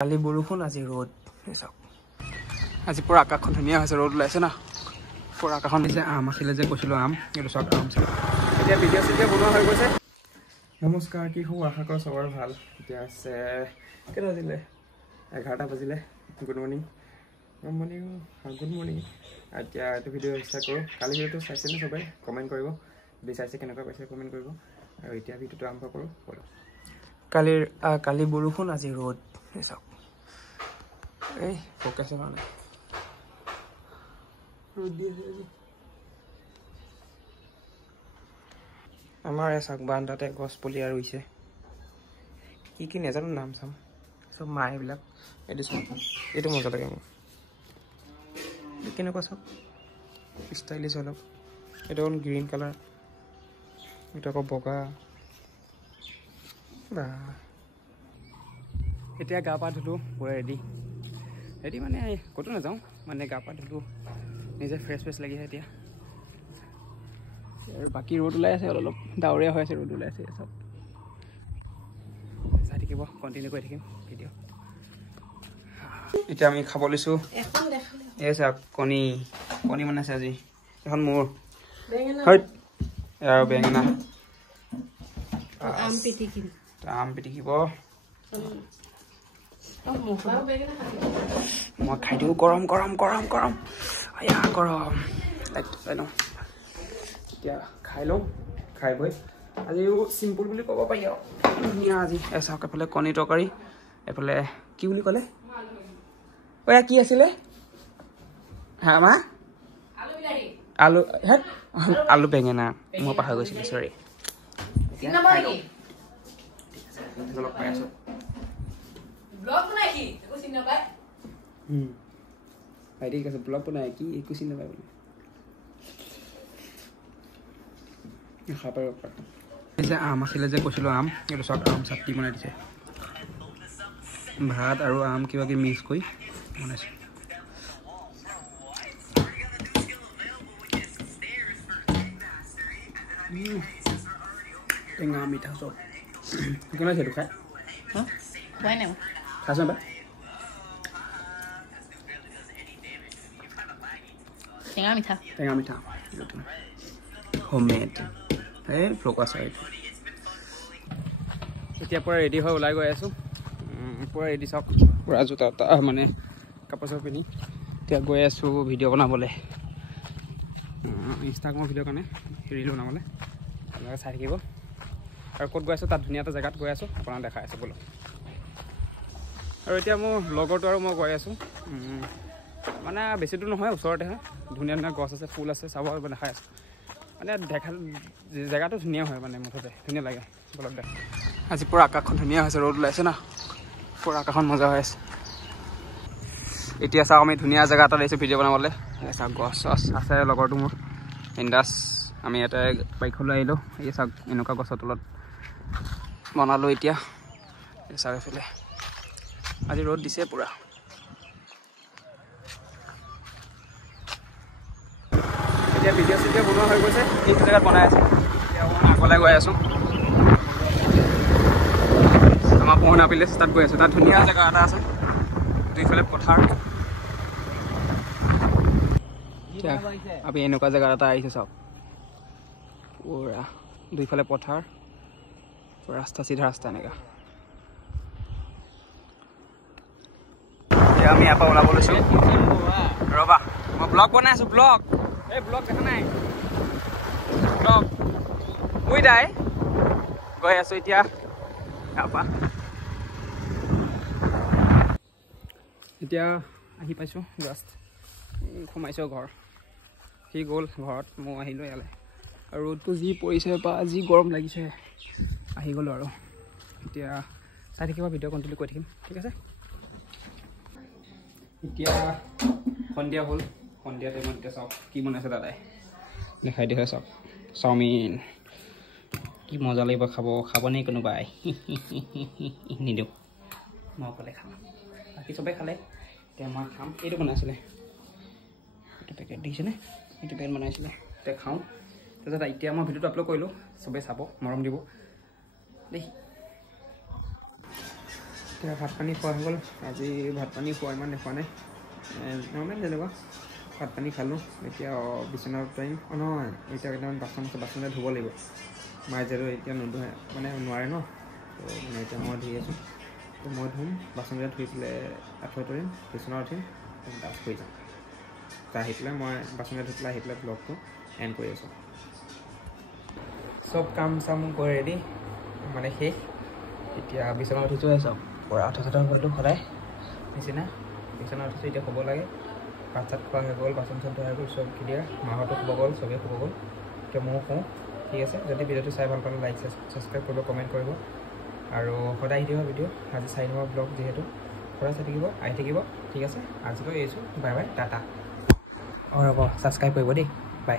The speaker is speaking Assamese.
কালি বৰষুণ আজি ৰ'দ চাওক আজি পুৰা আকাশখন ধুনীয়া হৈছে ৰ'দ ওলাইছে না পুৰা আকাশখন দিছে আম আছিলে যে কৈছিলোঁ আম এইটো চাওক আম চাওক এতিয়া ভিডিঅ' চিডিঅ' বনোৱা হৈ গৈছে নমস্কাৰ কি খবৰ আশা কৰোঁ চবৰে ভাল এতিয়া আছে কেইটা বাজিলে 11টা বাজিলে গুড মৰ্ণিং এতিয়া এইটো ভিডিঅ' ষ্টাৰ্ট কৰোঁ কালি ভিডিঅ'টো চাইছেনে চবে কমেণ্ট কৰিব বিচাৰিছে কেনেকুৱা পাইছে কমেণ্ট কৰিব আৰু এতিয়া ভিডিঅ'টো আৰম্ভ কৰোঁ কালি বৰষুণ আজি ৰ'দ চাওক এই ফকাছে মানে ৰ'দ দি আছে আজি আমাৰ এই চাওক বাৰান্দাতে গছ পুলি আৰু ৰুইছে কি নাজানো নাম চাম চব মায়ে এইবিলাক এইটো চাওক এইটো মজা লাগে মোৰ কেনেকুৱা চাওক ষ্টাইলিছ অলপ এইটো অকণ গ্ৰীণ কালাৰ এইটো আকৌ বগা বা এতিয়া গা পা ধুলোঁ পুৰা ৰেডি মানে ক'তো নাযাওঁ মানে গা পা ধুলোঁ নিজে ফ্ৰেছ লাগিছে এতিয়া আৰু বাকী ৰ'দ ওলাই আছে অলপ ডাৱৰীয়া হৈ আছে ৰ'দ ওলাই আছে চব চাই থাকিব কণ্টিনিউ কৰি থাকিম ভিডিঅ' এতিয়া আমি খাব লৈছোঁ এই চাওক কণী বনাইছে আজি এখন মোৰ আৰু বেঙেনা আম পিটিকিব মই খাই দিওঁ গৰম আয়া গৰম এতিয়া খাই লওঁ খাই বৈ আজি চিম্পুল বুলি ক'ব পাৰি আৰু ধুনীয়া আজি চাওক এফালে কণী তৰকাৰী এফালে কি বুলি ক'লে অয়া কি আছিলে হা মা আলু বেঙেনা মই পাহৰি গৈছিলোঁ চৰি অলপ পাই আছোঁ ভাইটি কৈছে ব্লগ বনাই কি একো চিনি নাপায় বুলি খাব পাৰিছে আম আছিলে যে কৈছিলোঁ আম এইটো চাওক আম চাটনি বনাই দিছে ভাত আৰু আম কিবা কিবি মিক্স কৰি বনাইছোঁ টেঙা মিঠা চব কেনেকুৱা সেইটো খাই খাইছোঁ বা টেঙা মিঠা হোমমেড এই ফ্ল'কাছ এইটো এতিয়া পূৰা ৰেডি হৈ ওলাই গৈ আছোঁ পূৰা ৰেডি চাওক পূৰা জোতা মানে কাপোৰ চাপোৰ পিন্ধি এতিয়া গৈ আছোঁ ভিডিঅ' বনাবলৈ ইনষ্টাগ্ৰামৰ ভিডিঅ'ৰ কাৰণে ৰিল বনাবলৈ আপোনালোকে চাই থাকিব আৰু ক'ত গৈ আছোঁ তাত ধুনীয়া এটা জেগাত গৈ আছোঁ আপোনাক দেখাই আছোঁ বোলো আৰু এতিয়া মোৰ লগৰটো আৰু মই গৈ আছোঁ মানে বেছি দূৰ নহয় ওচৰতেহে ধুনীয়া গছ আছে ফুল আছে চাব দেখাই আছোঁ মানে জেগাটো ধুনীয়া হয় মানে মুঠতে ধুনীয়া লাগে বলক দেখ আজি পুৰা আকাশখন ধুনীয়া হৈছে ৰ'দ ওলাইছে না পুৰা আকাশখন মজা হৈ আছে এতিয়া চাওক আমি ধুনীয়া জেগা এটা আহিছোঁ ভিডিঅ' বনাবলৈ চাওক গছ চছ আছে লগৰটো মোৰ ইণ্ডাছ আমি ইয়াতে বাইকলৈ আহিলোঁ এই চাওক এনেকুৱা গছৰ তলত বনালোঁ এতিয়া চাওক এইফালে আজি ৰ'দ দিছে পুৰা এতিয়া ভিডিঅ' চিডিঅ' বনোৱা হৈ গৈছে এইটো জেগাত বনাই আছে এতিয়া মই আগলৈ গৈ আছোঁ আমাৰ পুৰণা ভিলেজ তাত গৈ আছোঁ তাত ধুনীয়া জেগা এটা আছে দুইফালে পথাৰ আমি এনেকুৱা জেগা এটা আহিছোঁ চাওক পুৰা দুইফালে পথাৰ ৰাস্তা চিধা ৰাস্তা এনেকুৱা এতিয়া আমি ইয়াৰ পৰা ওলাব লৈছোঁ ৰ'বা মই ব্লগ বনাই আছোঁ ব্লগ দেখা নাই ব্লগ উই দাই গৈ আছোঁ এতিয়া তাৰপৰা এতিয়া আহি পাইছোঁ জাষ্ট সোমাইছোঁ ঘৰ সি গ'ল ঘৰত মই আহিলোঁ ইয়ালৈ আৰু ৰ'দটো যি পৰিছে বা যি গৰম লাগিছে আহি গ'লোঁ আৰু এতিয়া চাই থাকিব ভিডিঅ' কণ্টিনিউ কৰি থাকিম ঠিক আছে এতিয়া সন্ধিয়া হ'ল সন্ধিয়া টাইমত এতিয়া চাওক কি বনাইছে দাদাই দেখাই দিয়ে চাওক চাওমিন কি মজা লাগিব খাবনে কোনোবাই নিদিওঁ মই অকলে খাম বাকী চবেই খালে এতিয়া মই খাম এইটো বনাইছিলে এইটো পেকেট দিছেনে এইটো পেকেট বনাইছিলে এতিয়া খাওঁ তাৰপিছত এতিয়া মই ভিডিঅ'টো আপলোড কৰিলোঁ চবেই চাব মৰম দিব দেই এতিয়া ভাত পানী খোৱা হৈ গ'ল আজি ভাত পানী খোৱা ইমান দেখুৱা নাই নৰ্মেল যেনেকুৱা ভাত পানী খালোঁ এতিয়া বিচনাত টাইম নহয় এতিয়া কেইটামান বাচনতে ধুব লাগিব মায়ে যিহেতু এতিয়া নোধোৱে মানে নোৱাৰে ন তো মানে এতিয়া মই ধুই আছোঁ তো মই ধুম বাচনকেইটা ধুই পেলাই আঁঠুৱা তৰিম বিচনাত উঠিম ডাঠ হৈ যাম আহি পেলাই মই বাচনকেইটা ধুই পেলাই আহি পেলাই ব্লগটো এণ্ড কৰি আছোঁ চব কাম চাম কৰি ৰেডি মানে শেষ এতিয়া বিচনাত উঠিছোঁ চব পৰা আঠুৱা চাঠুৱা সদায় নিচিনা বিচনাত উঠিছোঁ এতিয়া শুব লাগে ভাত চাত খোৱা হৈ গ'ল বাচন চাচন ধোৱা হৈ গ'ল চব ক্লিয়াৰ মাহঁতো শুব গ'ল চবেই শুব গ'ল এতিয়া ময়ো শুওঁ ঠিক আছে যদি ভিডিঅ'টো চাই ভাল পালে লাইক ছাবস্ক্ৰাইব কৰিব কমেণ্ট কৰিব আৰু সদায় আহি থাকিব ভিডিঅ' আজি 4 নম্বৰ ব্লগ যিহেতু সদায় চাই থাকিব আহি থাকিব ঠিক আছে আজিলৈ এৰিছোঁ বাই বাই টাটা ৰ'ব ছাবস্ক্ৰাইব কৰিব দেই বাই